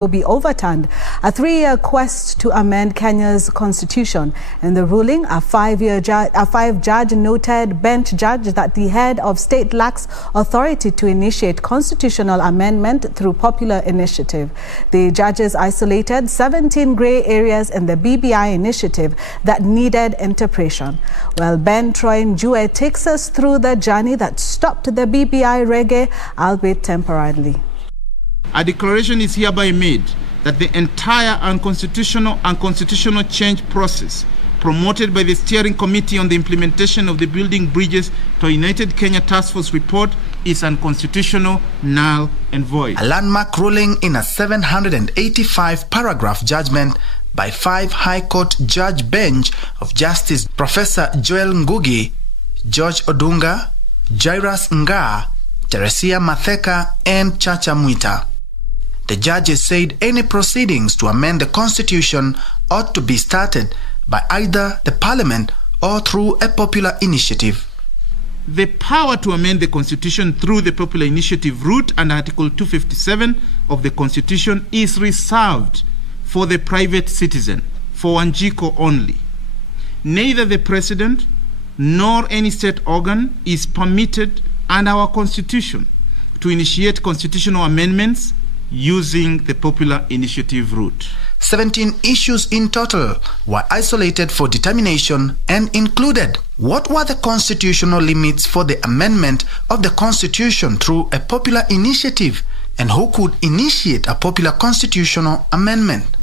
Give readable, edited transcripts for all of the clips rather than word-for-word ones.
will be overturned. A 3-year quest to amend Kenya's constitution. In the ruling, a 5-judge noted bench judge that the head of state lacks authority to initiate constitutional amendment through popular initiative. The judges isolated 17 grey areas in the BBI initiative that needed interpretation. Well, Troy Njue takes us through the journey that stopped the BBI Reggae, albeit temporarily. A declaration is hereby made that the entire unconstitutional and constitutional change process promoted by the Steering Committee on the Implementation of the Building Bridges to a United Kenya Task Force report is unconstitutional, null and void. A landmark ruling in a 785-paragraph judgment by 5 High Court judge bench of Justice Professor Joel Ngugi, George Odinga, Jairus Nga, Teresia Matheka and Chacha Mwita. The judges said any proceedings to amend the constitution ought to be started by either the parliament or through a popular initiative. The power to amend the constitution through the popular initiative route under Article 257 of the constitution is reserved for the private citizen, for Wanjiko only. Neither the president nor any state organ is permitted under our constitution to initiate constitutional amendments using the popular initiative route. 17 issues in total were isolated for determination and included: what were the constitutional limits for the amendment of the constitution through a popular initiative, and who could initiate a popular constitutional amendment?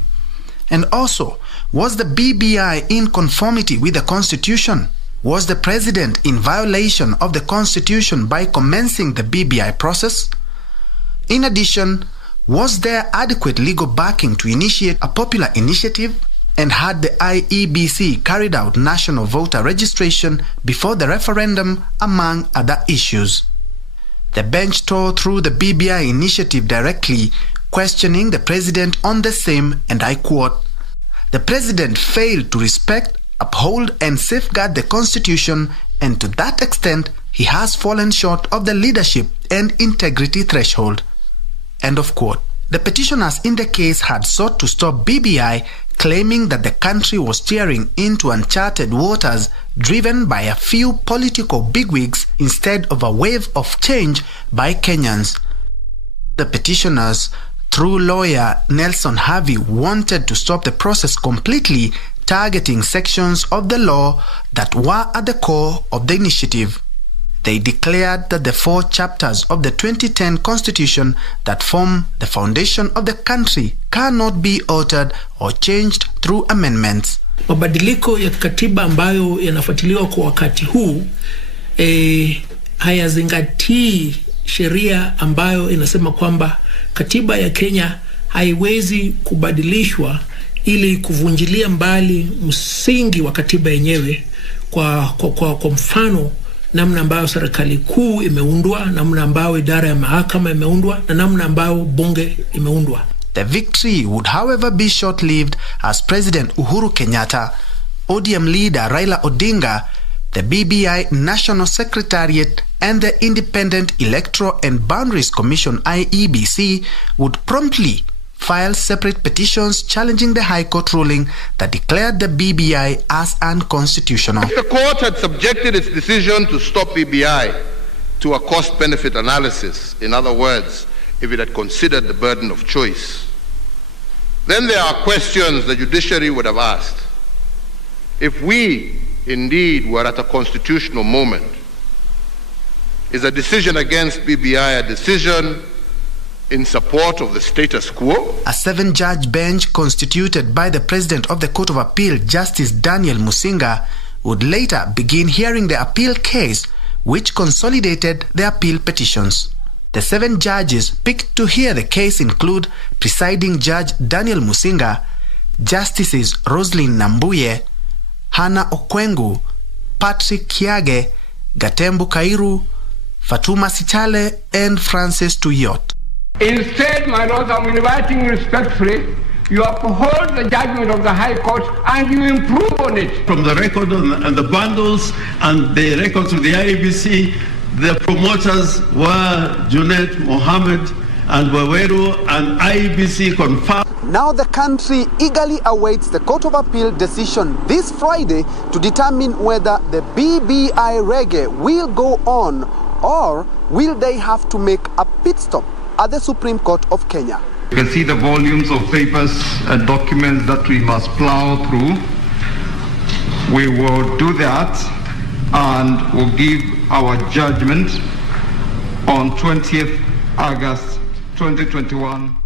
And also, was the BBI in conformity with the constitution? Was the president in violation of the constitution by commencing the BBI process? In addition, was there adequate legal backing to initiate a popular initiative? And had the IEBC carried out national voter registration before the referendum, among other issues? The bench tore through the BBI initiative directly, questioning the president on the same, and I quote, "The president failed to respect, uphold and safeguard the constitution, and to that extent he has fallen short of the leadership and integrity threshold." End of quote. The petitioners in the case had sought to stop BBI, claiming that the country was steering into uncharted waters driven by a few political bigwigs instead of a wave of change by Kenyans. The petitioners, through lawyer Nelson Harvey, wanted to stop the process completely, targeting sections of the law that were at the core of the initiative. They declared that the 4 chapters of the 2010 Constitution that form the foundation of the country cannot be altered or changed through amendments. Mabadiliko ya katiba ambayo yanafuatiliwa kwa wakati huu hayazingatii sheria ambayo inasema kwamba katiba ya Kenya haiwezi kubadilishwa ili kuvunjilia mbali msingi wa katiba yenyewe, kwa mfano namna ambayo serikali kuu imeundwa, namna ambayo idara ya mahakama imeundwa, na namna ambayo bunge imeundwa. The victory would however be short-lived as President Uhuru Kenyatta, ODM leader Raila Odinga, the BBI National Secretariat and the Independent Electoral and Boundaries Commission IEBC would promptly file separate petitions challenging the High Court ruling that declared the BBI as unconstitutional. If the court had subjected its decision to stop BBI to a cost-benefit analysis, in other words, if it had considered the burden of choice, then there are questions the judiciary would have asked. If we indeed were at a constitutional moment, is a decision against BBI a decision in support of the status quo? A 7-judge bench constituted by the President of the Court of Appeal, Justice Daniel Musinga, would later begin hearing the appeal case, which consolidated the appeal petitions. The 7 judges picked to hear the case include presiding Judge Daniel Musinga, Justices Roslyn Nambuye, Hannah Okwengu, Patrick Kiage, Gatembu Kairu, Fatuma Sichale and Francis Tuyot. Instead, my lords, I'm inviting you respectfully, you uphold the judgment of the High Court and you improve on it. From the record and the bundles and the records of the IEBC, the promoters were Junet Mohammed and Waweru and IBC confirmed. Now the country eagerly awaits the Court of Appeal decision this Friday to determine whether the BBI Reggae will go on or will they have to make a pit stop at the Supreme Court of Kenya. You can see the volumes of papers and documents that we must plow through. We will do that and we'll give our judgment on 20th August 2021.